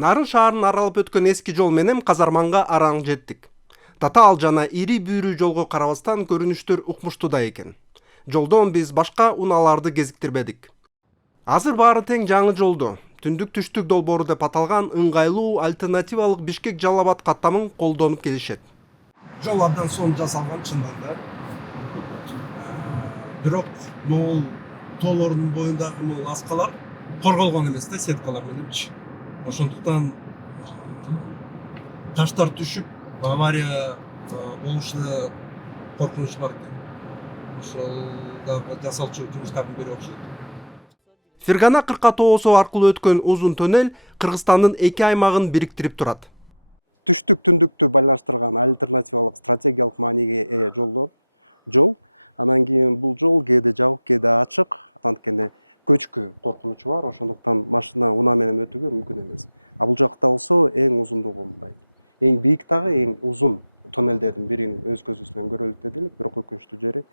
Нарын шаарын аралып өткөн эски жол менен Казарманга араң жеттик. Татаал жана ири бүйрүү жолго карабастан көрүнүштөр укмуштуу да экен. Жолдон биз башка унааларды кезиктирбедик. Азыр баары тең жаңы жолду. Түндүк түштүк долбоору деп аталган ыңгайлуу альтернативалык Бишкек-Жалал-Абад каттамын колдонуп келишет. Жол абдан сонун жасалган чындан да. Бирок могул тоолордун боюндагы могул аскалар корголгон эмес да, сеткалар мененчи. Ошондуктан таштар түшүп, авария болушуна коркунуч бар экен. Ошол дагы жасалчу жумуштардын бири окшойт. Фергана кырка тоосу аркылуу өткөн узун төннел Кыргызстандын эки аймагын бириктирип турат. Точка коркунучу бар, ошондуктан башка унаа менен өтүүгө мүмкүн эмес. Ал жакта болсо эң узундугу эң бийик дагы эң узун тоннелдердин бирин өз көзүбүздөн көрөлүп дедим, бирок көрүп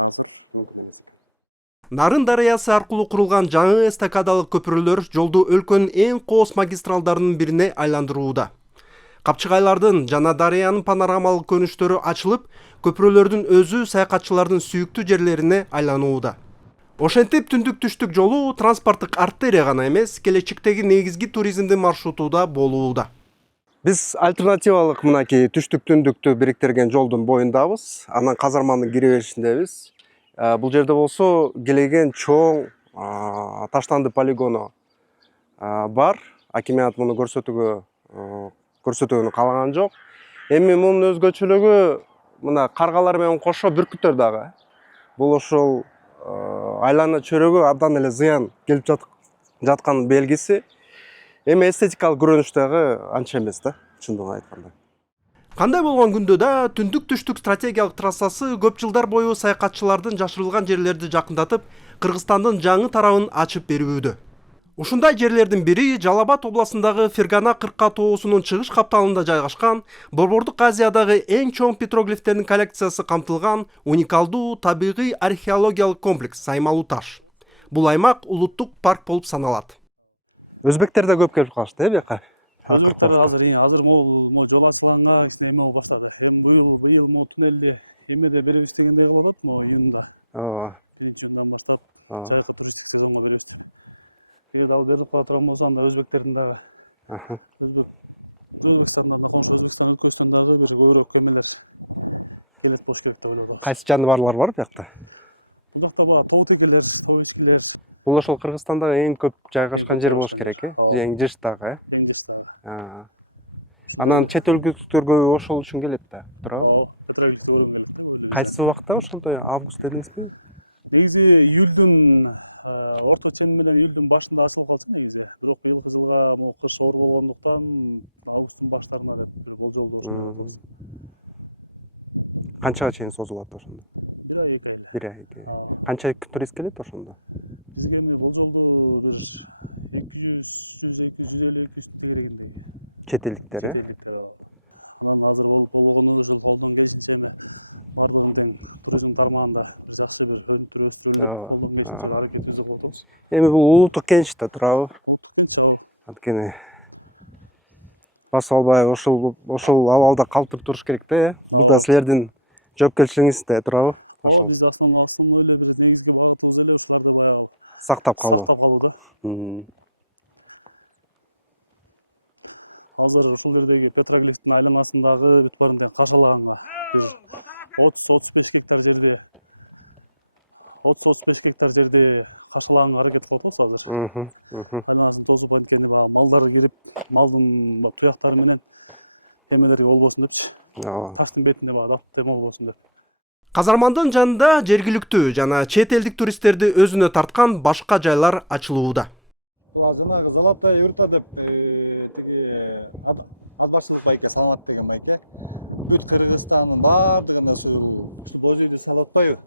азыр мүмкүн эмес. Нарын дарыясы аркылуу курулган жаңы эстакадалык көпүрөлөр жолду өлкөнүн эң кооз магистралдарынын бирине айландырууда. Капчыгайлардын жана дарыянын панорамалык көнүштөрү ачылып, көпүрөлөрдүн өзү саякатчылардын сүйүктүү жерлерине айланууда. Ошентип түндүк түштүк жолу транспорттук артерия гана эмес, келечектеги негизги туризмдин маршруту да болууда. Биз альтернативалык мынакей түштүк түндүктү бириктирген жолдун боюндабыз, анан Казармандын кире беришиндебиз. Бул жерде болсо келеген чоң таштанды полигону бар. Акимиат муну көрсөтүүнү каалаган жок. Эми мунун өзгөчөлүгү мына каргалар менен кошо бүркүттөр дагы. Бул ошол айлана чөйрөгө абдан эле зыян келип жаткан белгиси. Эми эстетикалык көрүнүштөгү анча эмес да, чындыгын айтканда. Кандай болгон күндө да түндүк түштүк стратегиялык трассасы көп жылдар бою саякатчылардын жашырылган жерлерди жакындатып, Кыргызстандын жаңы тарабын ачып берүүдө. Ушундай жерлердин бири Жалал-Абад областындагы Фергана кырка тоосунун чыгыш капталында жайгашкан, Борбордук Азиядагы эң чоң петроглифтердин коллекциясы камтылган уникалдуу табигый археологиялык комплекс Саймалуу таш. Бул аймак улуттук парк болуп саналат. Өзбектер да көп келип калышты, бияка. Азыр могул жол ачылганга эме болуп баштады. Быйыл могу туннелди эмеде беребиз дегендей кылып атат, могу июнда. Ооба. Биринчи июндан баштап саякат туристтик сезонго беребиз. Эгер дагы берип кала турган болсо, анда өзбектердин дагы Өзбекстандан да коңшу Өзбекстан өлкөсүнөн дагы бир көбүрөөк эмелер келет болуш керек деп ойлойм. Кайсы жаныбарлар бар бияқта? Бияқта бар тоо текелер, тоо ичкилер. Бул ошол Кыргызстандагы эң көп жайгашкан жер болуш керек, эң жыштагы, Эң жыштагы. Анан чет өлкөдүктөр көбү ошол үчүн келет да, туурабы? Кайсы убакта ошондой август дедиңизби? Негизи июлдун орто чени менен июлдун башында ачылып калчу негизи. Бирок быйылкы жылга могу кыш оор болгондуктан августтун баштарына деп бир болжолдоо. Канчага чейин созулат ошондо? 1 ай 2 ай. 1 ай 2 ай. Канча турист келет ошондо? Бизге эми болжолдуу бир 200, 150, 200 тегерегиндей. Чет элдиктер, э? Анан азыр болгону ушул болдун келип бардыгы тең туризм тармагында жакшы бир өнүктүрөбүз, аракетибизди кылып атабыз. Эми бул улуттук кенч да, туурабы? Анткени басып албай ошол абалда калтырып туруш керек да, э? Бул да силердин жоопкерчилигиңиз да, туурабы? Ошол биз основной сактап калуу. да. Азыр ушул жердеги петроглифтин айланасындагы республиканы тең каршылаганга 30-35 гектар жерди 30-35 гектар жерди каршылаганга аракет кылып атабыз азыр. Айланасын тосуп анткени баягы малдар кирип, малдын туяктары менен эмелерге болбосун депчи. Таштын бетинде баягы датты эме болбосун деп. Казармандын жанында жергиликтүү жана чет элдик туристтерди өзүнө тарткан башка жайлар ачылууда. Жанагы Золотая юрта деп Атбашылык байке саламат деген байке. Бүт Кыргызстандын баардыгына ушул боз үйдү салып атпайбы?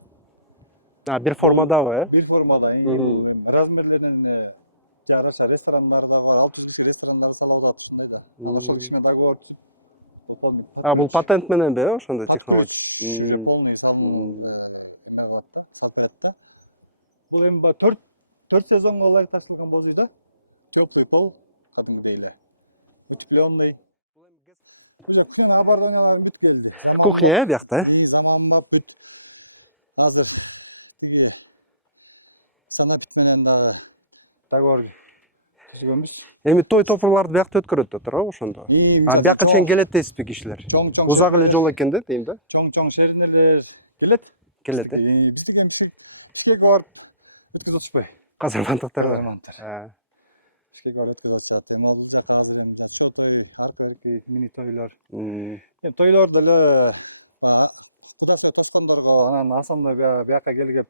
Бир формадабы, э? Бир формада. Размерлеринен жараша ресторандар да бар, 60 киши ресторандарды салып атат ушундай да. Анан ошол киши менен договор түзүп, Бул патент менен бе, ошондой технология? Полный салынып эме кылат да, салып берет да. Бул эми 4 сезонго ылайык тартылган боз үй да. Теплый пол, кадимгидей эле. утепленный. Мен хабарданалар бүт келди. Кухня биякта. Заманбап бүт. Азыр санат менен дагы договор түзгөнбүз. Эми той топурларды биякта өткөрөт да туурабы ошондо? Бияка чейин келет дейсизби кишилер? Чоң Узак эле жол экен да дейм да. чоң шеринелер келет. Келет. Биздики Бишкекке барып өткөзүп атышпайбы? Казармандыктар. Бишкекке барып өткөзүп атышат. Эми ал жака азыр шо той, арка эрки мини тойлор. Мм. Эми тойлор деле Кудашта тоскондорго, анан асондо бияка келип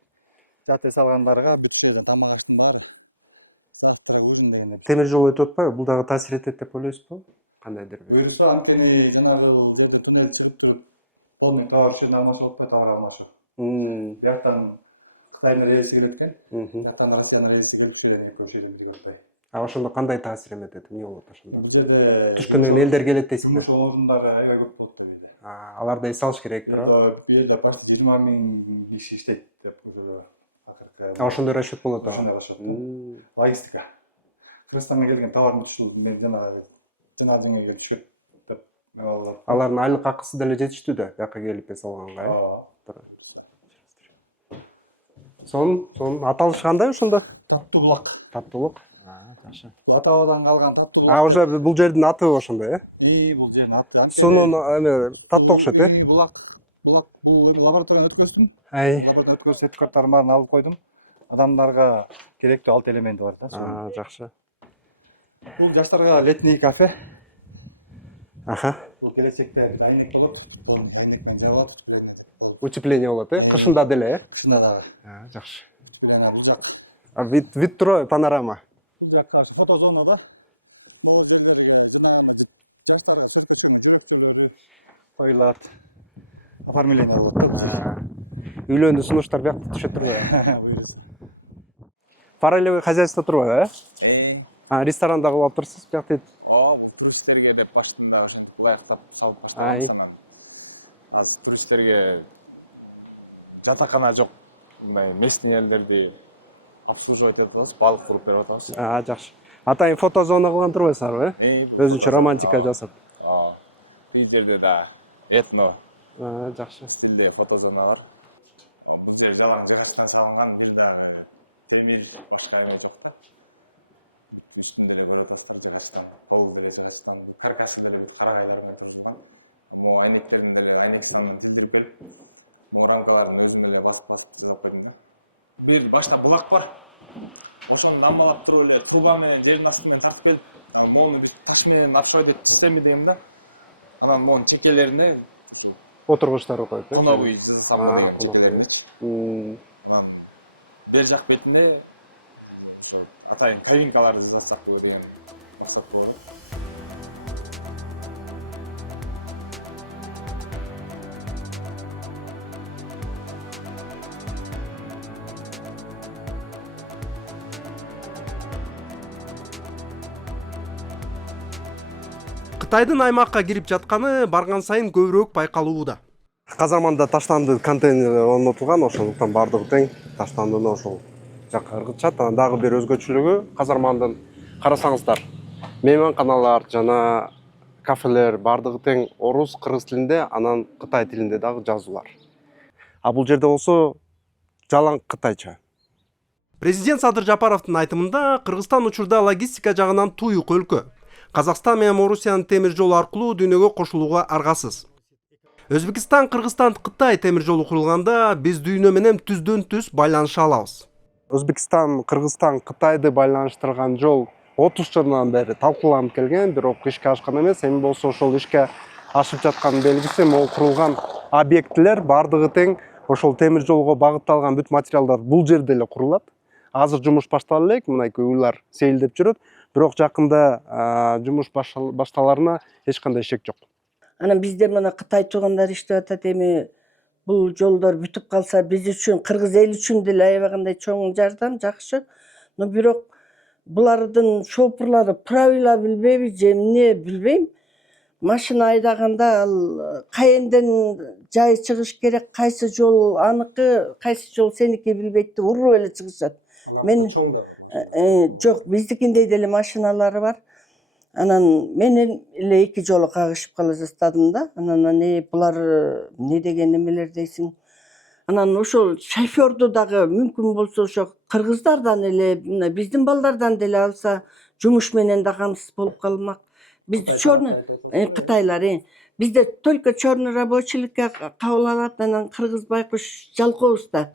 жат салгандарга бүт жерден тамак аштын баары жабыштырып өзүм дегенде. Темир жол өтүп атпайбы? Бул дагы таасир этет деп ойлойсузбу? Кандайдыр бир? Буюрса анткени жанагы туннель чыгып полный товар ишине алмашып атпайт, товар алмашып. Бияктан Кытайдын рейси келет экен. Бияктан Россиянын рейси келип жүрөт көп жерде бизге өтпөй. Ошондо кандай таасир эметет? Эмне болот ошондо? Бул жерде Түшкөндөн элдер келет дейсизби? жумуш ордундары аябай көп болот да бизде. Аларды эс алыш керек туурабы? Бул жерде почти 20 000 киши иштейт деп уже акыркы. Ошондой расчет болот да. Ошондой расчет. Логистика. Кыргызстанга келген товардын түшүшү мен жанагы деңгейге түшөт деп мен алар. Алардын айлык акысы деле жетиштүү да, бияка келип эс алганга. Сон аталышы кандай ошондо? Таттуулак. Таттуулук. Жакшы. Атабадан калган таттуулак. Уже бул жердин аты ошондой, э? Бул жердин аты. Сунун эме таттуу окшойт, э? Булак бул лабораториядан өткөздүм. Ай. Лабораториядан өткөз сертификаттарын баарын алып койдум. Адамдарга керектүү алты элементи бар да. Жакшы. Бул жаштарга летний кафе. Аха. Бул келечекте айнек болот. Айнек менен жабылат. Утепление болот, э? Кышында деле, э? Кышында дагы. Жакшы. Бул жак. Вид тура панорама. Бул жакта фотозона да. Бул жерде жаштарга көрсөтүлөт. Коюлат. Оформление болот да. Үйлөндү сунуштар биякта түшөт турбайбы? Параллельный хозяйство турбайбы, э? Ресторанда кылып атырсыз биякта? Бул туристтерге деп баштында ошентип ылайыктап салып баштаган. Азыр туристтерге жатакана жок, мындай местный элдерди обслуживать этип атабыз, балык куруп берип атабыз. Жакшы. Атайын фотозона кылган турбайсыңарбы, э? Өзүнчө романтика жасап. Бул жерде да этно Жакшы. стилде фотозона бар. Бул жер жалаң жараштан салынган, бир дагы темир башка жок да. Үстүндө көрүп атасыздар, жараштан, кол деле жараштан, каркасы деле карагайларга тошулган. Могу айнектердин деле айнектен билдирип, орангаларды өзүм эле басып жасап койдум да. Бир башта булак бар. Ошону намалап туруп эле труба менен жердин астынан тартып келип, моуну биз таш менен обшойдет система дегем да. Анан моунун чекелерине Отургучтарды коюп, э? тоновый жасасам деген. Анан бер жак бетинде ошо атайын кабинкаларды жасап коюу деген максат бар. Кытайдын аймакка кирип жатканы барган сайын көбүрөөк байкалууда. Казарманда таштанды контейнер орнотулган, ошондуктан бардыгы тең таштандыны ошол жакка ыргытышат. Анан дагы бир өзгөчөлүгү казарманын карасаңыздар, мейманканалар жана кафелер бардыгы тең орус, кыргыз тилинде, анан кытай тилинде дагы жазуулар. Бул жерде болсо жалаң кытайча. Президент Садыр Жапаровдун айтымында Кыргызстан учурда логистика жагынан туюк өлкө. Казакстан менен Орусиянын темир жолу аркылуу дүйнөгө кошулууга аргасыз. Өзбекстан, Кыргызстан, Кытай темир жолу курулганда биз дүйнө менен түздөн түз байланыша алабыз. Өзбекстан, Кыргызстан, Кытайды байланыштырган жол 30 жылдан бери талкууланып келген, бирок ишке ашкан эмес. Эми болсо ошол ишке ашып жаткан белгиси, могу курулган объектилер бардыгы тең ошол темир жолго багытталган бүт материалдар бул жерде эле курулат. Азыр жумуш башталып элек, мынакей уйлар сейилдеп жүрөт. Бирок жакында жумуш башталарына эч кандай шек жок. Анан биздер мына Кытай туугандар иштеп атат, эми бул жолдор бүтүп калса биз үчүн, кыргыз эл үчүн деле аябай кандай чоң жардам, жакшы. Но бирок булардын шопурлары правила билбейби же эмне билбейм. Машина айдаганда ал кайенден жай чыгыш керек, кайсы жол аныкы, кайсы жол сеники билбейт деп уруп эле чыгышат. Мен жок, биздикиндей деле машиналары бар. Анан мен эле 2 жолу кагышып кала жаздадым да. Анан булар эмне деген немелер дейсиң. Анан ошол шофёрду дагы мүмкүн болсо ошо кыргыздардан эле биздин балдардан деле алса жумуш менен да камсыз болуп калмак. Бизди черный Кытайлар бизде только черный рабочийликке кабыл алат, анан кыргыз байкуш жалкообуз да.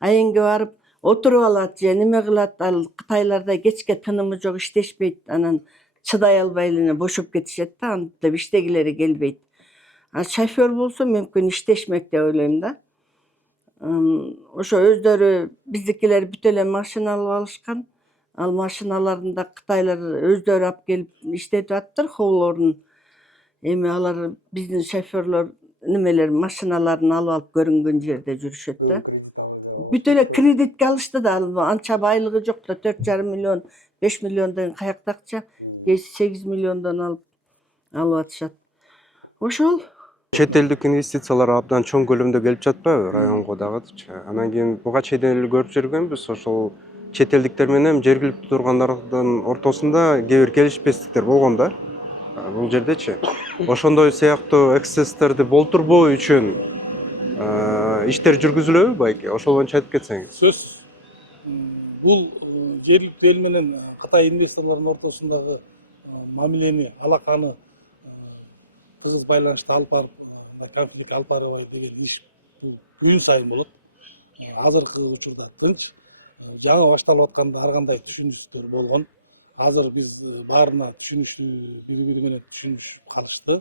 Айеңге барып отуруп алат же неме кылат, ал Кытайларда кечке тынымы жок, иштешпейт, анан чыдай албай эле бошоп кетишет да, антип иштегилери келбейт. А шофёр болсо мүмкүн иштешмек деп ойлойм да. Ошо өздөрү биздикилер бүт эле машина алып алышкан. Ал машиналарын да Кытайлар өздөрү алып келип иштетип атыптыр, хоолорун. Эми алар биздин шофёрлор немелер машиналарын алып алып көрүнгөн жерде жүрүшөт да. Бүт эле кредитке алышты да, анча байлыгы жок да, 4,5 миллион, 5 миллиондон каякта акча, 8 миллиондон алып атышат. Ошол Чет элдик инвестициялар абдан чоң көлөмдө келип жатпайбы районго дагычы. Анан кийин буга чейин эле көрүп жүргөнбүз, ошол чет элдиктер менен жергиликтүү тургандардын ортосунда кээ бир келишпестиктер болгон да. Бул жердечи. Ошондой сыяктуу эксцесстерди болтурбоо үчүн иштер жүргүзүлөбү байке? Ошол боюнча айтып кетсеңиз. Сөз бул жергиликтүү эл менен Кытай инвесторлордун ортосундагы мамилени, алаканы тыгыз байланышты алып барып, конфликт алып барбай деген иш бул күн сайын болот. Азыркы учурда тынч, жаңы башталып атканда ар кандай түшүнүшсүздөр болгон. Азыр биз баарына түшүнүшү бири менен түшүнүшүп калышты.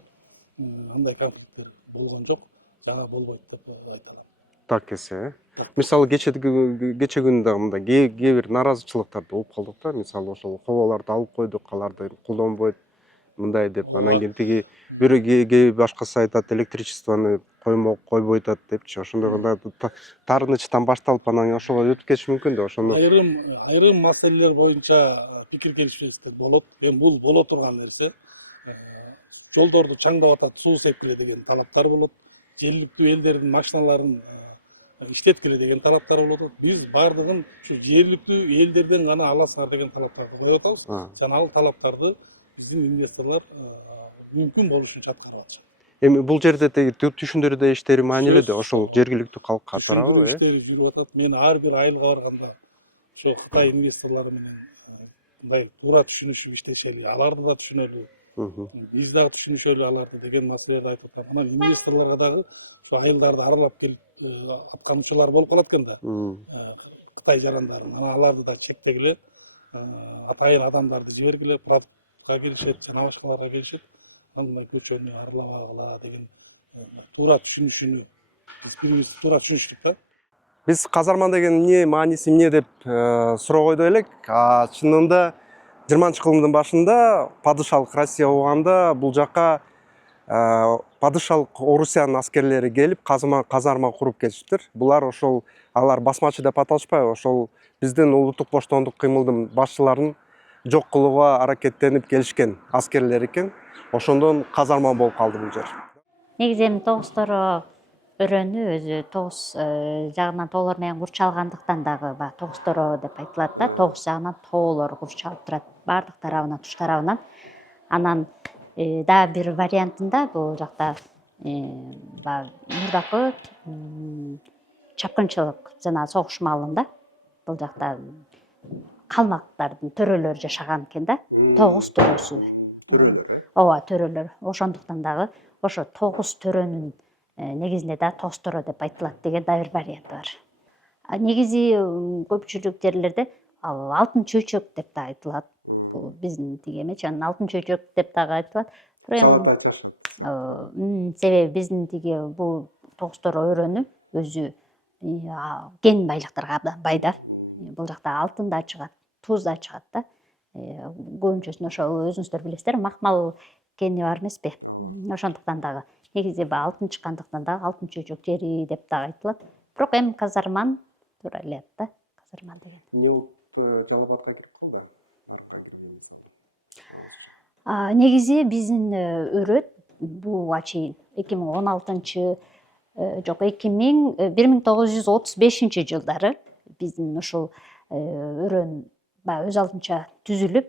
Андай конфликттер болгон жок, жана болбойт деп айталат. Так эсе. Мисалы кече күнү дагы мындай кээ бир нааразычылыктарды угуп калдык да. Мисалы ошол коболорду алып койдук, аларды колдонбойт мындай деп, анан кийин тиги бирөө башкасы айтат электричествону койбойт депчи. Ошондой таарынычтан башталып анан ошого өтүп кетиш мүмкүн да. Ошону Айрым маселелер боюнча пикир келишпестик болот. Эми бул боло турган нерсе. Жолдорду чаңдап атат, суу сепкиле деген талаптар болот. Жергиликтүү элдердин машиналарын иштеткиле деген талаптар болот. Биз бардыгын ушу жергиликтүү элдерден гана аласыңар деген талаптарды коюп атабыз. Жана ал талаптарды биздин инвесторлор мүмкүн болушунча аткарып атышат. Эми бул жерде теги түшүндүрүү иштери маанилүү да, ошол жергиликтүү калкка тарабы, иштери жүрүп атат. Мен ар бир айылга барганда ошо Кытай инвесторлору менен мындай туура түшүнүшүп иштешели, аларды да түшүнөлү. Биз дагы түшүнүшөлү аларды деген маселелерди айтып атам. Анан инвесторлорго дагы ушу айылдарды аралап келип аткан учурлар болуп калат экен да. Кытай жарандарын. Анан аларды да чектегиле, атайын адамдарды жибергиле, продуктка келишет, жана башкаларга келишет. Андай көчөнү аралабагыла деген туура түшүнүшүнү биз туура түшүнүштүк да. Биз казарма деген эмне, мааниси эмне деп суроо койдук элек. Чынында 20-кылымдын башында падышалык Россия болгондо бул жака падышалык Орусиянын аскерлери келип казарма куруп кетиптир. Булар ошол алар басмачы деп аталышпайбы? Ошол биздин улуттук боштондук кыймылдын башчыларын жок кылууга аракеттенип келишкен аскерлер экен. Ошондон казарма болуп калды бул жер. Негизи эми тогузторо өрөөнү өзү тогуз жагынан тоолор менен курчалгандыктан дагы баягы тогузторо деп айтылат да. Тогуз жагынан тоолор курчалып турат, баардык тарабынан, туш тарабынан. Анан дагы бир вариантында бул жакта баягы мурдакы чапкынчылык жана согуш маалында бул жакта калмактардын төрөлөрү жашаган экен да. Тогуз төрөсү. Ооба, төрөлөр. Ошондуктан дагы ошо тогуз төрөнүн негизинде да тогузторо деп айтылат деген да бир варианты бар. Негизи көпчүлүк жерлерде алтын чөйчөк деп да айтылат. Бул биздин тиги эмечи, анан алтын чөйчөк деп дагы айтылат. Себеби биздин тиги бул тогузторо өрөөнү өзү кен байлыктарга абдан бай да. Бул жакта алтын да чыгат, туз да чыгат да. Көбүнчөсүн ошо өзүңүздөр билесиздер, мактал кени бар эмеспи? Ошондуктан дагы негизи алтын чыккандыктан дагы алтын чөйчөк жери деп дагы айтылат. Бирок эми казарман туура эле да, казарман деген. Эмне болуп жалабатка кирип калды? Негизи биздин өрөт буга чейин 1935 жылдары биздин ушул өрөөн өз алдынча түзүлүп,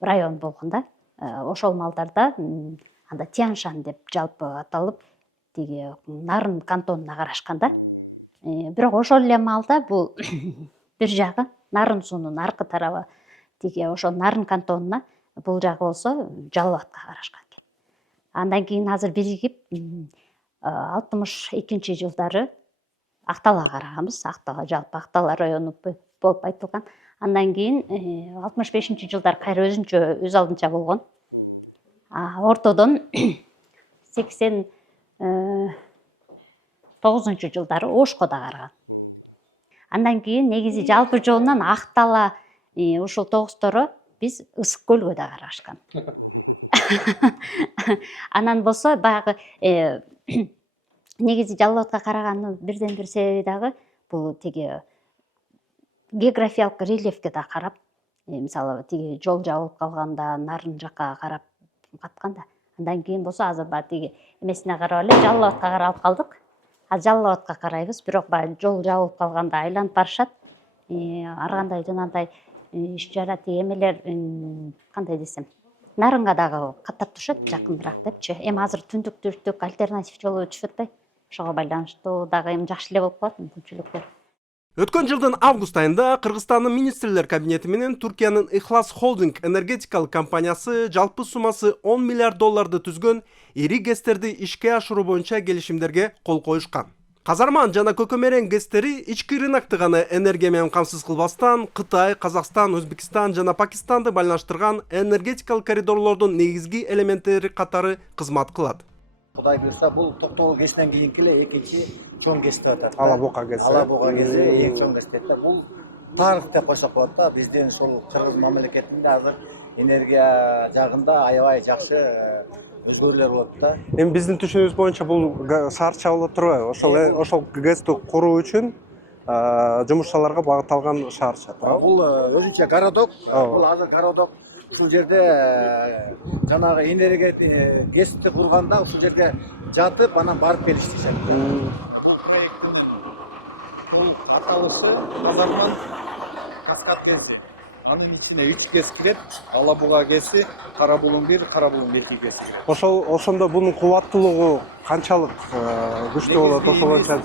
район болгон да. Ошол малдарда анда Тяншан деп жалпы аталып, тиги Нарын кантонуна карашкан да. Бирок ошол эле малда бул бир жагы Нарын суунун аркы тарабы тиги ошол Нарын кантонуна, бул жагы болсо Жалал Абадка карашкан экен. Андан кийин азыр биригип 62 жылдары Акталга караганбыз. Актала жалпы Актала району болуп айтылган. Андан кийин 65 жылдар кайра өзүнчө өз алдынча болгон. Ортодон 89 жылдары Ошкода караган. Андан кийин негизи жалпы жолунан Актала ушул тогузторо биз Ысык көлгө да карашкан. Анан болсо баягы негизи Жалал Абадка караганын бирден бир себеби дагы бул тиги географиялык рельефке да карап, мисалы тиги жол жабылып калганда Нарын жакка карап катканда. Андан кийин болсо азыр баягы тиги эмесине карап эле Жалал Абадка карап калдык. Жалал Абадка карайбыз, бирок баягы жол жабылып калганда айланып барышат. Ар кандай жанагындай иш чара эмелер кандай десем, Нарынга дагы каттап турушат жакыныраак депчи. Эми азыр түндүк альтернатив жолу түшүп атпайбы? Ошого байланыштуу дагы эми жакшы эле болуп калат мүмкүнчүлүктөр. Өткөн жылдын август айында Кыргызстандын министрлер кабинети менен Туркиянын Ихлас Холдинг энергетикалык компаниясы жалпы суммасы 10 миллиард долларды түзгөн ири ГЭСтерди ишке ашыруу боюнча келишимдерге кол коюшкан. Казарман жана көкөмерен ГЭСтери ички рынокты гана энергия менен камсыз кылбастан, Кытай, Казакстан, Өзбекстан жана Пакистанды байланыштырган энергетикалык коридорлордун негизги элементтери катары кызмат кылат. Кудай буйрса, бул Токтогул ГЭСтен кийинки эле экинчи чоң ГЭС деп атат. Алабуга ГЭС. Алабуга ГЭСи эң чоң ГЭС дейт да. Бул тарых деп койсок болот да. Биздин ушул Кыргыз мамлекетинде азыр энергия жагында аябай жакшы өзгөрүүлөр болот да. Эми биздин түшүнүгүбүз боюнча бул шаарча болуп турбайбы? Ошол ГЭСти куруу үчүн жумушчаларга багытталган шаарча туурабы? Бул өзүнчө городок. Бул азыр городок. Ушул жерде жанагы энергия ГЭСти курганда ушул жерге жатып, анан барып келиштишет. Бул проекттин толук аталышы Казарман Каскад ГЭСи. Анын ичине 3 ГЭС кирет. Алабуга ГЭСи, Карабулун 1, Карабулун 2 ГЭСи кирет. Ошондо бунун кубаттуулугу канчалык күчтүү болот? Ошол боюнча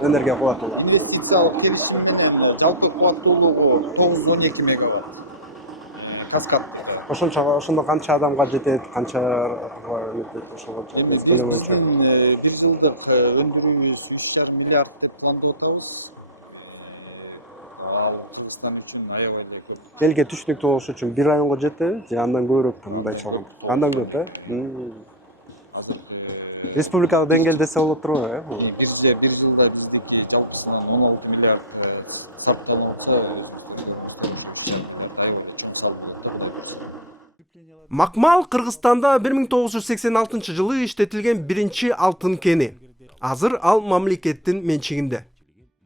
энергия кубаттуулугу. Инвестициялык келишим менен жалпы кубаттуулугу 9-12 мегаватт. Каскад. Ошондо канча адамга жетет, канча ошол боюнча көзгөлө боюнча. Бир жылдык өндүрүүбүз 3,5 миллиард деп пландап атабыз. Кыргызстан үчүн аябай эле көп. Элге түшүнүктүү болуш үчүн бир районго жетеби же андан көбүрөөк мындай чалган? Андан көп, республикалык деңгээлде десе болот турбайбы? Бир жылда биздики жалпысынан 16 миллиард сарпталса аябай чоң салым. Макмал Кыргызстанда 1986 жылы иштетилген биринчи алтын кени. Азыр ал мамлекеттин менчигинде.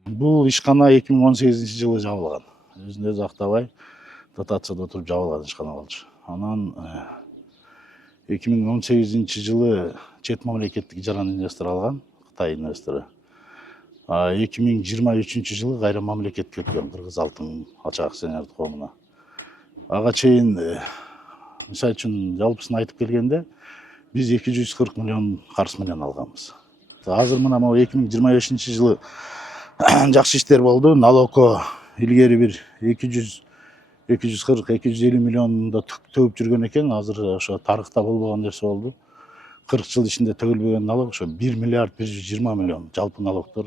Бул ишкана 2018 жылы жабылган. Өзүнө актабай дотацияда туруп жабылган ишкана болчу. Анан 2018 жылы чет мамлекеттик жаран инвестор алган, Кытай инвестору. 2023 жылы кайра мамлекетке өткөн Кыргыз алтын ачык акционердик коомуна. Ага чейин мисалы үчүн жалпысын айтып келгенде биз 240 миллион карыз менен алганбыз. Азыр мына 2025 жылы жакшы иштер болду. Налогко илгери бир 240-250 миллиондо төгүп жүргөн экен. Азыр ошо тарыхта болбогон нерсе болду. 40 жыл ичинде төгүлбөгөн налог ошо 1 миллиард 120 миллион жалпы налогдор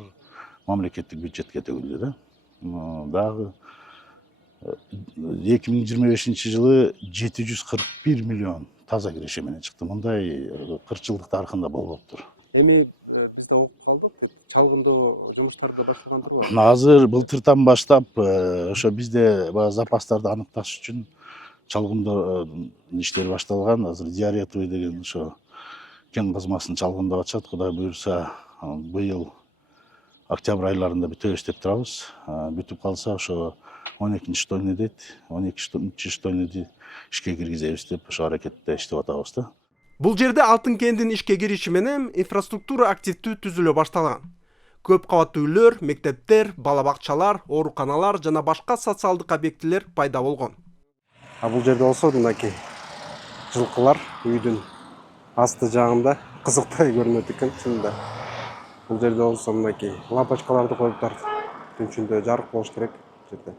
мамлекеттик бюджетке төгүлдү да. Дагы 2025 жылы 741 миллион таза киреше менен чыкты. Мындай 40 жылдык тарыхында болбоптур. Эми биз да окуп калдык деп чалгындоо жумуштары да башталган турбайбы? Азыр былтыртан баштап ошо бизде запастарды аныкташ үчүн чалгындоо иштери башталган. Азыр Диаретуй деген ошо кен казмасын чалгындап атышат. Кудай буйрса быйыл октябрь айларында бүтөбүз деп турабыз. Бүтүп калса ошо 12 штойны дейт. 12 штойнуду ишке киргизебиз деп ошо аракетте иштеп атабыз да. Бул жерде алтын кендин ишке кириши менен инфраструктура активдүү түзүлө башталган. Көп кабаттуу үйлөр, мектептер, бала бакчалар, ооруканалар жана башка социалдык объектилер пайда болгон. Бул жерде болсо мынакей жылкылар үйдүн асты жагында кызыктай көрүнөт экен чынында. Бул жерде болсо мынакей лампочкаларды коюптар. Түнчүндө жарык болуш керек жерде.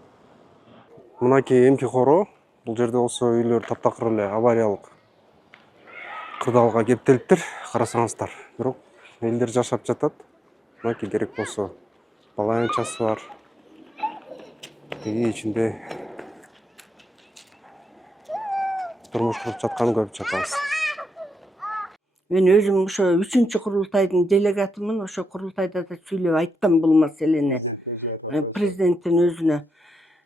Мынакей эмки короо. Бул жерде болсо үйлөр таптакыр эле авариялык кырдаалга кептелиптир. Карасаңыздар. Бирок элдер жашап жатат. Мынакей керек болсо бала аянтчасы бар. Тиги ичинде турмуш куруп жатканын көрүп жатабыз. Мен өзүм ошо 3-чү курултайдын делегатымын. Ошо курултайда да сүйлөп айткам бул маселени президенттин өзүнө.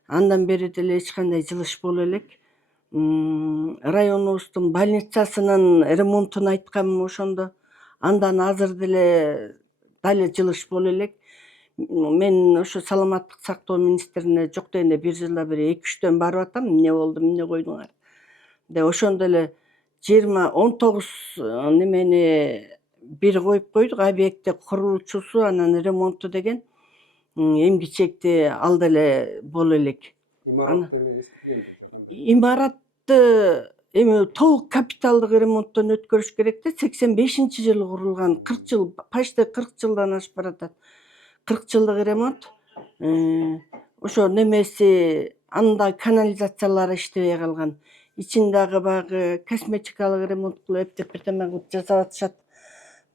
Андан бери деле эч кандай жылыш боло элек. Районубуздун больницасынын ремонтун айткам ошондо. Андан азыр деле дали жылыш боло элек. Мен ошо саламаттык сактоо министрине жок дегенде бир жылда бери 2-3төн барып атам. Эмне болду, эмне койдуңар деп. Ошондо эле 19 немени бир коюп койдук. Объектте курулуучусу, анан ремонту деген эмгичекти ал деле боло элек. Имаратты эми толук капиталдык ремонттон өткөрүш керек да. 85-жылы курулган, 40 жыл, почти 40 жылдан ашып баратат. 40 жылдык ремонт. Ошо немеси анда канализациялары иштебей калган. Ичиндагы багы косметикалык ремонт кылып эптеп бирдеме кылып жасап атышат.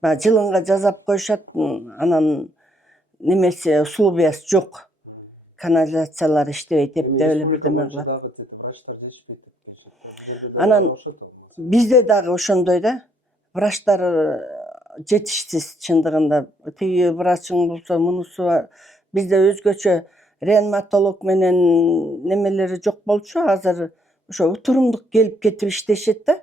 Баягы жылынга жасап коюшат. Анан немеси условиясы жок. Канализациялар иштебейт, эптеп эле бирдеме кылат. Анан бизде дагы ошондой да. Врачтар жетишсиз чындыгында. Тиги врачың болсо, мунусу бизде өзгөчө реаниматолог менен немелери жок болчу. Азыр ошо утурумдук келип кетип иштешет да.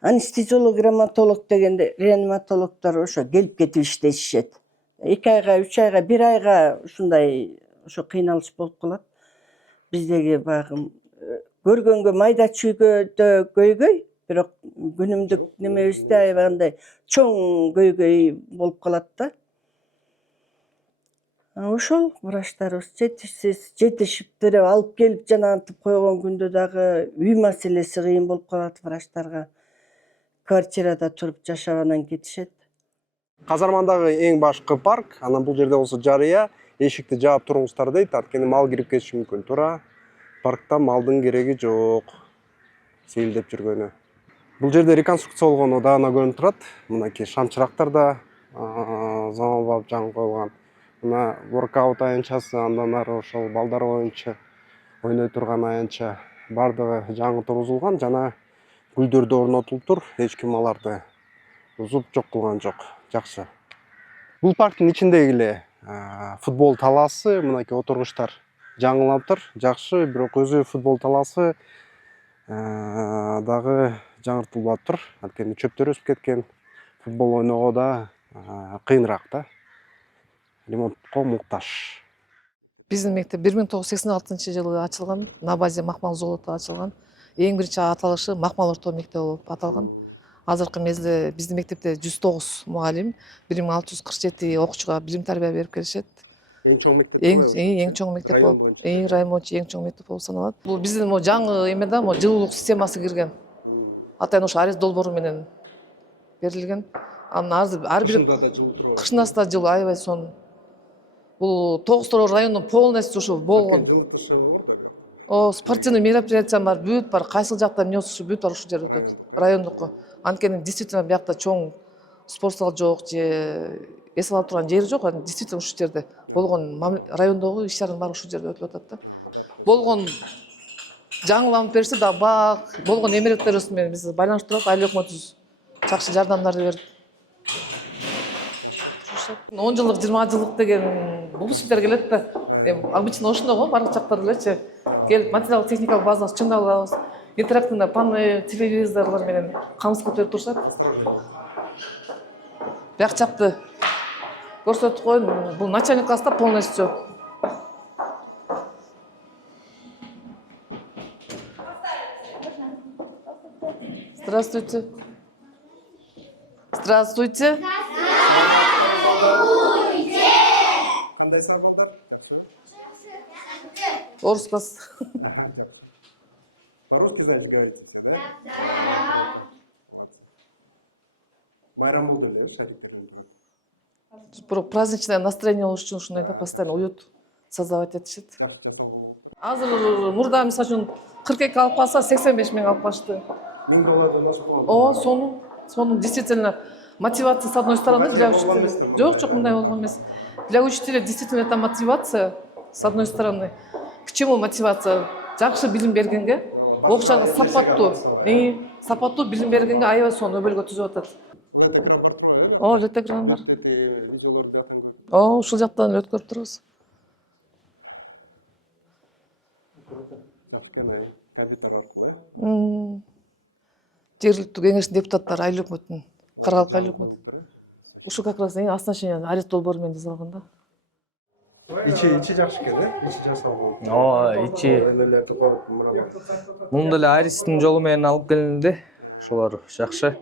Анестезиолог, реаниматолог дегенде реаниматологдор ошо келип кетип иштешет. 2 айга, 3 айга, 1 айга ушундай ошо кыйналыш болуп калат. Биздеги багы көргөнгө майда чүйгөдө көйгөй, бирок күнүмдүк немебизде аябагандай чоң көйгөй болуп калат да. Ошол врачтарыбыз жетишсиз, жетишиптир, алып келип жанагынтип койгон күндө дагы үй маселеси кыйын болуп калат врачтарга. Квартирада туруп жашап анан кетишет. Казармандагы эң башкы парк, анан бул жерде болсо жарыя, эшикти жаап туруңуздар дейт, анткени мал кирип кетиши мүмкүн. Туура паркта малдын кереги жок. Сейилдеп жүргөнү. Бул жерде реконструкция болгону даана көрүнүп турат. Мынакей шамчырактар да заманбап жаңы коюлган. Мына воркаут аянтчасы, андан ары ошол балдар боюнча ойной турган аянтча бардыгы жаңы тургузулган жана гүлдөр да орнотулуптур. Эч ким аларды бузуп жок кылган жок. Жакшы. Бул парктын ичиндеги эле футбол талаасы, мынакей отургучтар жаңылаптыр. Жакшы, бирок өзү футбол талаасы дагы жаңыртылбаптыр. Анткени чөптөр өсүп кеткен. Футбол ойноого да кыйыныраак да. Ремонтко муктаж. Биздин мектеп 1986-жылы ачылган, на базе Макмал заводу ачылган. Эң биринчи аталышы Макмал орто мектеби болуп аталган. Азыркы мезгилде биздин мектепте 109 мугалим, 1647 окуучуга билим тарбия берип келишет. Эң чоң мектеп. Эң чоң мектеп болуп, район боюнча эң чоң мектеп болуп саналат. Бул биздин жаңы эме да, жылуулук системасы кирген. Атайын ошо арест долбоору менен берилген. Анан азыр ар бир кышында да жылуу аябай сонун. Бул 9 райондун полностью ошо болгон. Спортивный мероприятия бар, бүт бар, кайсыл жакта эмне болсо бүт бар ушул жерде өтөт. Райондуку. Анткени действительно биякта чоң спорт зал жок же эс алып турган жери жок. Действительно ушул жерде болгон райондогу иш-чаранын баары ушул жерде өтүп атат да. Болгон жаңыланып берсе да бак, болгон эмеректерибиз менен биз байланыштырып, айлык өкмөтүбүз жакшы жардамдарды берип. 10 жылдык, 20 жылдык деген бул ишler келет да. Обычно ошондой го, барлык жактар элечи. Келип материалдык техникалык базасы чыңдалабыз. Интерактивный панель, телевизорлор менен камсыз көтөрүп турушат. Бияк жакты көрсөтүп коюн. Бул начальник класста полностью. Здравствуйте. Здравствуйте. Кандай сабактар? Орыс класс. По-русски знаете, да? Майрам болды да, шариктерден. Бирок праздничное настроение болуш үчүн ушундай да постоянно уют создавать этишет. Азыр мурда мисалы үчүн 42 алып калса 85 миң алып калышты. $1000 нашыл болду. О, сонун действительно мотивация с одной стороны для учителей. Жок, мындай болгон эмес. Для учителя действительно это мотивация с одной стороны. К чему мотивация? Жакшы билим бергенге, окшага сапаттуу билим бергенге аябай сонун өбөлгө түзүп атат. О, лет экран бар. О, ушул жактан эле өткөрүп турабыз. Компьютер аркылуу. Жергиликтүү кеңештин депутаттары айыл өкмөтүнүн, Каргалык айыл өкмөтү. Ушу как раз оснащение арет долбоору менен жасалган да. Ичи жакшы экен, э? Ичи жасалган. Ооба, ичи. Муну деле Аристин жолу менен алып келинди. Ошолор жакшы.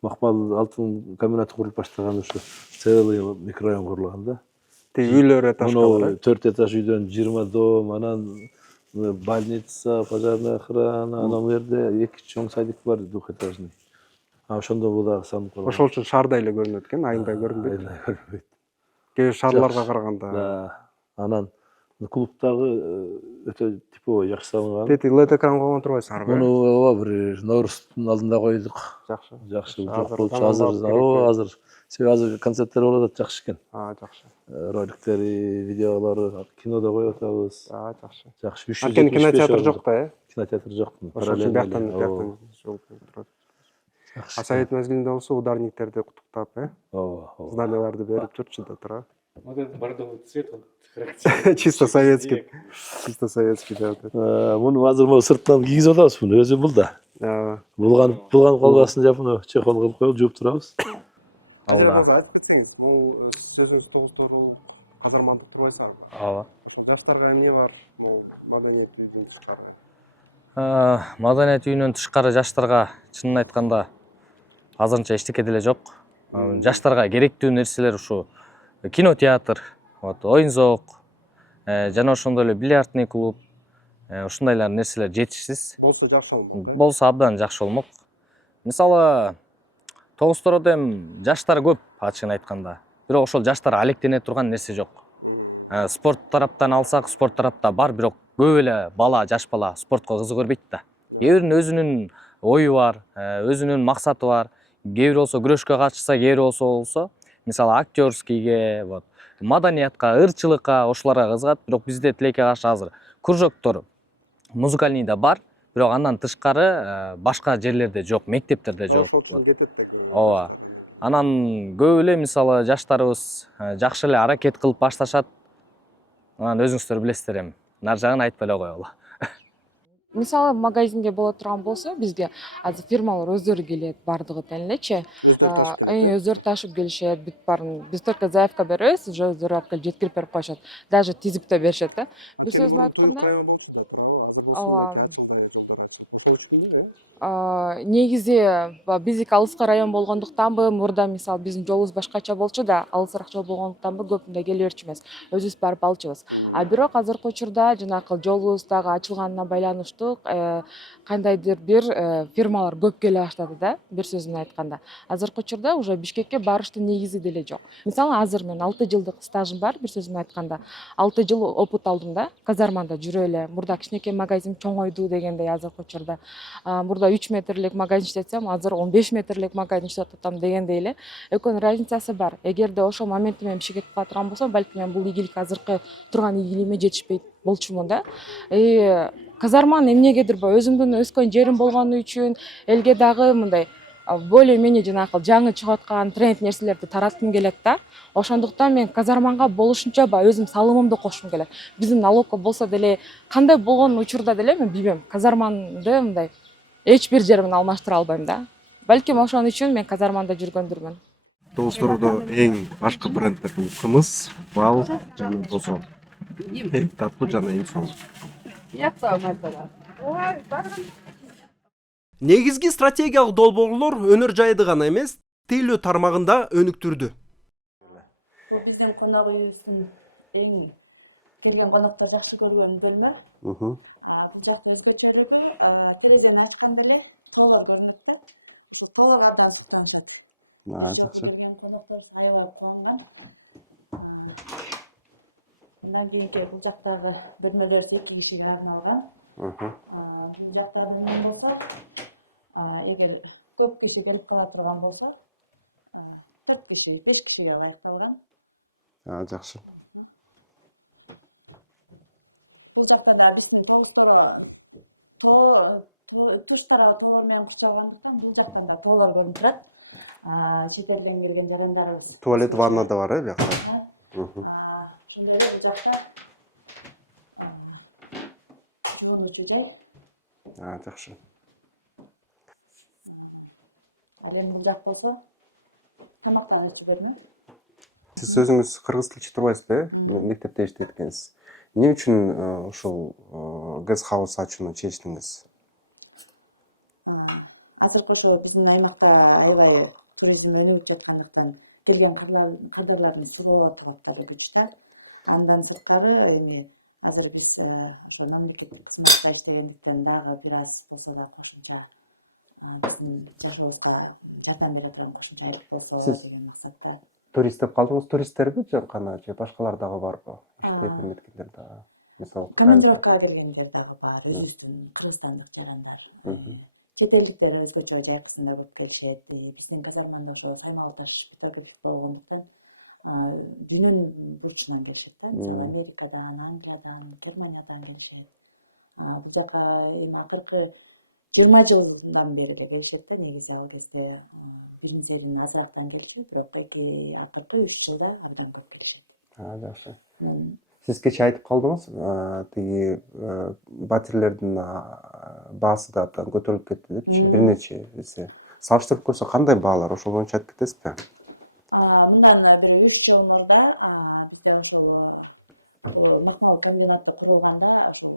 Макмал алтын комбинаты курулуп баштаган ушу целый микрорайон курулган да. Тиги үйлөр этажга бар. Муну 4 этаж үйдөн 20 дом, анан больница, пожарная охрана, анан бу жерде 2 чоң садик бар, двухэтажный. Ошондо бул дагы салынып калган. Ошол үчүн шаардай эле көрүнөт экен, айылдай көрүнбөйт. Кээ бир шаарларга караганда. Да. Анан клубдагы өтө типовой жакшы салынган. Тети LED экран койгон турбайсыңарбы? Муну ооба бир Нооруздун алдында койдук. Жакшы. Жакшы жок болчу азыр. Себеби азыр концерттер болуп атат, жакшы экен. Жакшы. Роликтери, видеолору кинодо коюп атабыз. Жакшы. Жакшы. Анткени кинотеатр жок да, э? Кинотеатр жок. Ошол үчүн бияктан жол турат. Совет мезгилинде болсо ударниктерди куттуктап, э? Ооба. Знамяларды берип жүрчү да тура. Вот этот бордовый цвет, он Чисто советский. Чисто советский да. Муну азыр могу сырттан кийгизип атабыз, муну өзү бул да. Булганып калбасын деп муну чехол кылып коюп жууп турабыз. Алда. Айтып кетсеңиз, бул сөзүңүз толтуруу кадармандык турбайсыңарбы? Ооба. Жаштарга эмне бар бул маданият үйүнүн тышкары? Маданият үйүнөн тышкары жаштарга чынын айтканда азырынча эчтеке деле жок. Жаштарга керектүү нерселер ушу кинотеатр, оюн зоок, жана ошондой эле бильярдный клуб, ушундайлар нерселер жетишсиз. Болсо жакшы болмок. Болсо абдан жакшы болмок. Мисалы, Тогуз-Тородо эми жаштар көп, ачыгын айтканда. Бирок ошол жаштар алектене турган нерсе жок. Спорт тараптан алсак, спорт тарапта бар, бирок көп эле бала, жаш бала спортко кызык көрбөйт да. Кээ биринин өзүнүн ою бар, өзүнүн максаты бар. Кээ бир болсо күрөшкө катышса, кээ бир болсо мисалы актерскийге, маданиятка, ырчылыкка, ошолорго кызыгат. Бирок бизде тилекке каршы азыр кружоктор, музыкальный да бар, бирок андан тышкары башка жерлерде жок, мектептерде жок. Ооба. Анан көп эле мисалы жаштарыбыз жакшы эле аракет кылып башташат. Анан өзүңүздөр билесиздер эми. Нар жагын айтпай эле коелу. Мисалы магазинге боло турган болсо бизге азыр фирмалар өздөрү келет бардыгы тең элечи. Өздөрү ташып келишет, бүт баарын биз только заявка беребиз, уже өздөрү алып келип жеткирип берип коюшат. Даже тизип да беришет да. Бир сөз менен айтканда, негизи биздики алыска район болгондуктанбы, мурда мисалы биздин жолубуз башкача болчу да, алысыраак жол болгондуктанбы көп мындай келе берчү эмес. Өзүбүз барып алчубыз. Бирок азыркы учурда жанакы жолубуз дагы ачылганына байланыштуу кандайдыр бир фирмалар көп келе баштады да, бир сөз менен айтканда. Азыркы учурда уже Бишкекке барыштын негизи деле жок. Мисалы азыр мен 6 жылдык стажым бар, бир сөз менен айтканда. 6 жыл опыт алдым да, казарманда жүрө эле. Мурда кичинекей магазин чоңойду дегендей азыркы учурда. Мурда 3 метрлик магазин иштетсем, азыр 15 метрлик магазин иштетип атам дегендей эле. Экөөнүн разницасы бар. Эгерде ошол моментте мен Бишкекке кала турган болсом, балким мен бул ийгилик азыркы турган ийгилигиме жетишпейт болчумун да. Казарманы эмнегедир өзүмдүн өскөн жерим болгону үчүн элге дагы мындай более-менее жанакы жаңы чыгып аткан тренд нерселерди тараткым келет да. Ошондуктан мен казарманга болушунча өзүм салымымды кошкум келет. Биздин налогко болсо деле кандай болгон учурда деле мен билбейм. Казарманды мындай эч бир жери менен алмаштыра албайм да. Балким ошон үчүн мен казарманда жүргөндүрмүн. Тогуз-Тородо эң башкы брендтер бул кымыз, бал жана бозо. Эң таптуу жана эң сонун. Негизги стратегиялык долбоорлор өнөр жайды гана эмес, тейлөө тармагында өнүктүрдү. Биздин конок үйүбүздүн эң келген коноктор жакшы көргөн бөлмө. Бул жактын өзгөчөлүгү телевизион ачканда эле тоолор көрүнөт да. Тоолор абдан чыкканшат. Жакшы. Аябай кубанган. Мындан кийинки бул жактагы көрмөлөр өтүүчүгө арналган. Бул жактагы эмне болсо, эгер көп киши келип кала турган болсо, 4 киши, 5 кишиге ылайыкталган. Жакшы. Бул жакта үч тарабы тоолор менен курчалгандыктан бул жактан да тоолор көрүнүп турат. Чет элден келген жарандарыбыз. Туалет, ванна да бар, бияка. Ошондой эле бул жакта жуунуучуде. Жакшы. Ал эми бул жак болсо тамактануучуларына. Сиз өзүңүз кыргыз тилчи турбайсызбы, мектепте иштейт экенсиз. Эмне үчүн ушул гест хаус ачууну чечтиңиз? Азыркы ошо биздин аймакта аябай туризм өнүгүп жаткандыктан келген кадрларыбыз сыгылып атат деп айтышат. Андан сырткары эми азыр биз ошо мамлекеттик кызматта иштегендиктен дагы бир аз болсо да кошумча биздин жашообузга жардам бере турган кошумча болсо деген максатта. Турист деп калдыңыз, туристтерби же кана же башкалар дагы барбы? Иштеп эметкендер дагы. Мисалы командировкага келгендер дагы бар, өзүбүздүн кыргызстандык жарандар. Чет элдиктер өзгөчө жайкысында көп келишет. Биздин казарманда ошо Саймал Таш педагогик болгондуктан дүйнөнүн бурчунан келишет да. Америкадан, Англиядан, Германиядан келишет. Бул жака эми акыркы 20 жылдан бери эле келишет да. Негизи ал кезде биринчи элин азырактан келишет, бирок акыркы 3 жылда абдан көп келишет. Жакшы. Сиз кечээ айтып калдыңыз, тиги батирлердин баасы да абдан көтөрүлүп кетти депчи, бир нече эсе. Салыштырып көрсө кандай баалар, ошол боюнча айтып кетесизби? Мындан 3 жыл мурда бизде ошол мыкмал комбинаты курулганда, ошол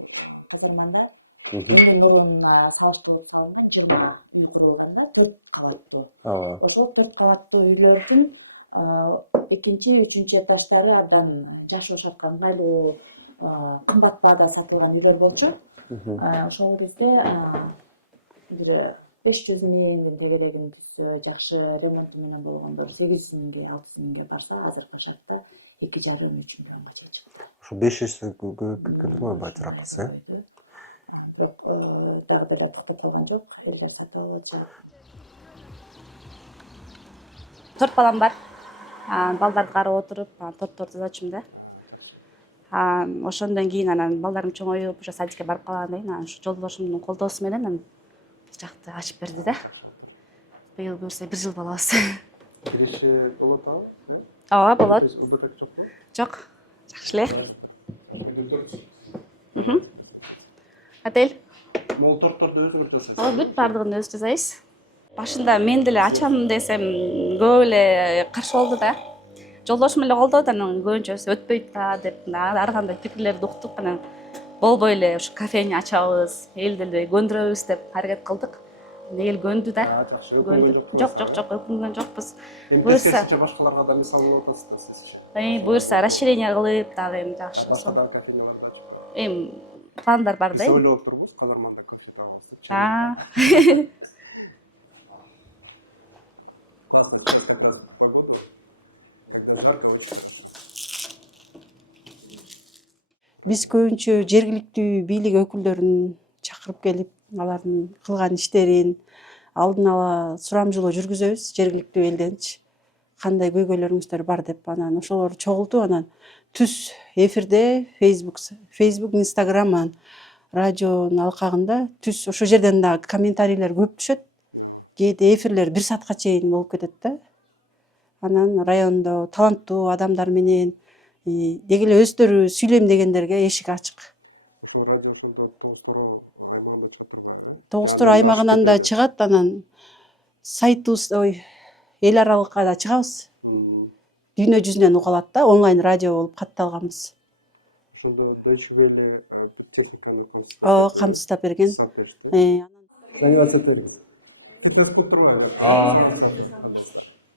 казарманда мындан мурун салыштырып салынган 20 үй курулган да, 4 кабаттуу. Ошол 4 кабаттуу үйлөрдүн экинчи, үчүнчү этаждары абдан жашоошо ыңгайлуу, кымбат баада сатылган үйлөр болчу. Ошол кезде бир 500 миңдин дегелегин түзсө, жакшы ремонту менен болгондор 800 миңге, 600 миңге барса, азыркы шартта 2,5-3 миллионго чейин чыкты. Ошо 500 көбөйүп кеткендиби батир акысы? Бирок дагы деле токтотулган жок, элдер сатып алып атышат. 4 балам бар. Балдарды карап отуруп, тортторду жазачумун да. Ошондон кийин анан балдарым чоңоюп, ошо садикке барып калгандан кийин анан ушу жолдошумдун колдоосу менен бул жакты ачып берди да. Быйыл буюрса 1 жыл болобуз. Киреше болот ал? Ооба, болот. Республика жокпу? Жок. Жакшы эле. Отель. Могул тортторду өзүңүз жасайсыз? Ооба, бүт баардыгын өзү жасайбыз. Башында мен деле ачам десем көп эле каршы болду да. Жолдошум эле колдоду, анан көбүнчөсү өтпөйт да деп ар кандай пикирлерди уктуп, анан болбой эле ушу кафени ачабыз, элди эле көндүрөбүз деп аракет кылдык. Эл көнду да. Жок, өкүнгөн жокпуз. Буюрса башкаларга да мисал болуп атасыз да сиз. Буюрса расширение кылып, дагы эми жакшы. Башкадан кафелер бар. Эми пландар бар да. Биз ойлоп турбуз, казарманда көчө табабыз. Биз көбүнчө жергиликтүү бийлик өкүлдөрүн чакырып келип, алардын кылган иштерин алдын ала сурамжылоо жүргүзөбүз, жергиликтүү элденчи кандай көйгөйлөрүңүздөр бар деп, анан ошолор чогултуп, анан түз эфирде Facebook, Instagram, радионун алкагында түз ошол жерден да комментарийлер көп түшөт. Кээде эфирлер 1 саатка чейин болуп кетет да. Анан райондо таланттуу адамдар менен деги эле өздөрү сүйлөйм дегендерге эшик ачык. Ушул радио Тогуз Тор аймагынан да чыгат, анан сайтыбыз, эл аралыкка да чыгабыз. Дүйнө жүзүнөн угалат да, онлайн радио болуп катталганбыз. Ошондо Deutsche техниканы камсыздап берген.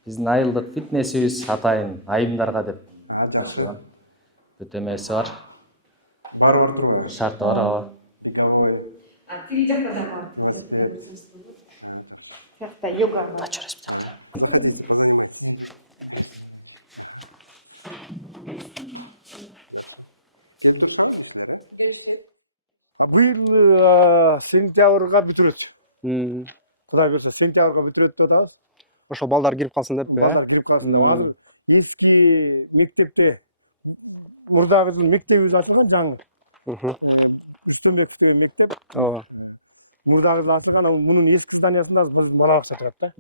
Биздин айылдык фитнесибиз атайын айымдарга деп ачылган. Бүт эмеси бар. Бар турбайбы? Шарты бар, ооба. тил жакта да бар, тил жакта да көрсөңүз болот. Тиякта йога бар. Ачырып тиякта. Быйыл сентябрга бүтүрөт. Кудай берсе сентябрга бүтүрөт деп атабыз. Ошо балдар кирип калсын деппи, Балдар кирип калсын. Ал эски мектепте мурдагы жыл мектебибиз ачылган жаңы. Үстүндөгү мектеп. Ооба. Мурдагы жыл ачылган, мунун эски зданиясында биздин бала бакча турат да.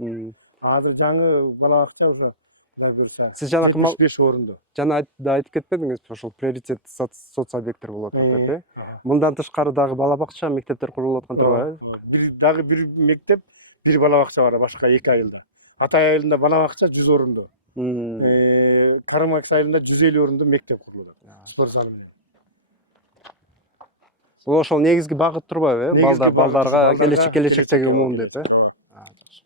Азыр жаңы бала бакча ошо Сиз жанакы 75 орунду. жана айтып кетпедиңизби, ошол приоритет соц объекттер болот деп, Мындан тышкары дагы бала бакча, мектептер курулуп аткан турбайбы? Бир мектеп, бир бала бакча бар, башка 2 айылда. Атай айылында бала бакча 100 орунду. Карымакс айылында 150 орунду мектеп курулат. Спорт залы менен. Бул ошол негизги багыт турбайбы, балдарга келечектеги умум деп, жакшы.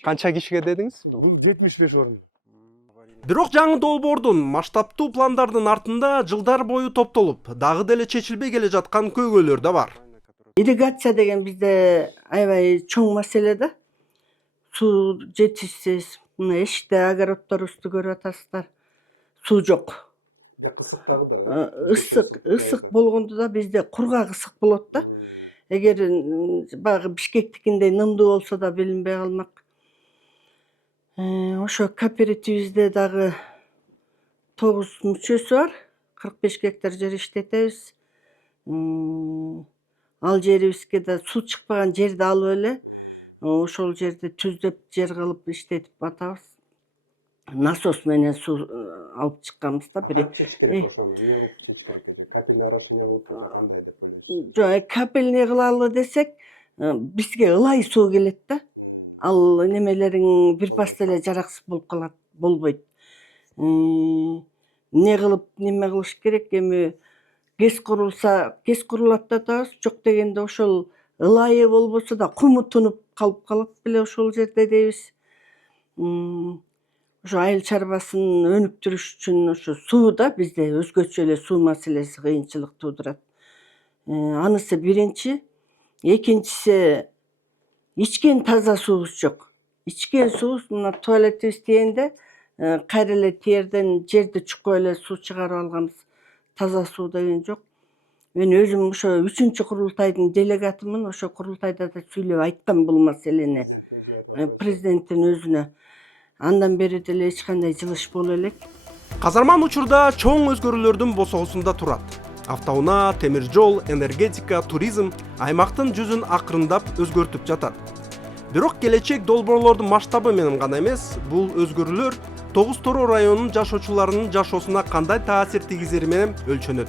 Канча кишиге дедиңиз? Бул 75 орунду. Бирок жаңы долбоордун масштабтуу пландардын артында жылдар бою топтолуп, дагы деле чечилбей келе жаткан көйгөйлөр да бар. Ирригация деген бизде аябай чоң маселе да. Суу жетишсиз, мына эшикте огородторубузду көрүп атасыздар. Суу жок. Ысык болгондо да бизде кургак ысык болот да. Эгер баягы Бишкектикиндей нымдуу болсо да билинбей калмак. Ошо кооперативибизде дагы 9 мүчөсү бар. 45 гектар жер иштетебиз. Ал жерибизге да суу чыкпаган жерди алып эле ошол жерди түздөп жер кылып иштетип атабыз. Насос менен суу алып чыкканбыз да бир. Жок, капельный кылалы десек, бизге ылай суу келет да. Ал немелериң бир пас эле жараксыз болуп калат, болбойт. Не кылып, неме кылыш керек, эми ГЭС курулса, ГЭС курулат деп атабыз. Жок дегенде ошол ылайы болбосо да куму тунуп калып калат беле ошол жерде дейбиз. Ошо айыл чарбасын өнүктүрүш үчүн ошо суу да бизде өзгөчө эле суу маселеси кыйынчылык туудурат. Анысы биринчи, экинчиси ичкен таза суубуз жок. Ичкен суубуз мына туалетибиз тиегенде кайра эле терден жерди чукуп эле суу чыгарып алганбыз. Таза суу деген жок. Мен өзүм ошо 3-чү курултайдын делегатымын. Ошо курултайда да сүйлөп айткам бул маселени президенттин өзүнө. Андан бери деле эч кандай жылыш боло элек. Казарман учурда чоң өзгөрүүлөрдүн босогусунда турат. Автоунаа, темир жол, энергетика, туризм аймактын жүзүн акырындап өзгөртүп жатат. Бирок келечек долбоорлордун масштабы менен гана эмес, бул өзгөрүүлөр Тогуз Тороо районунун жашоочуларынын жашоосуна кандай таасир тийгизери менен өлчөнөт.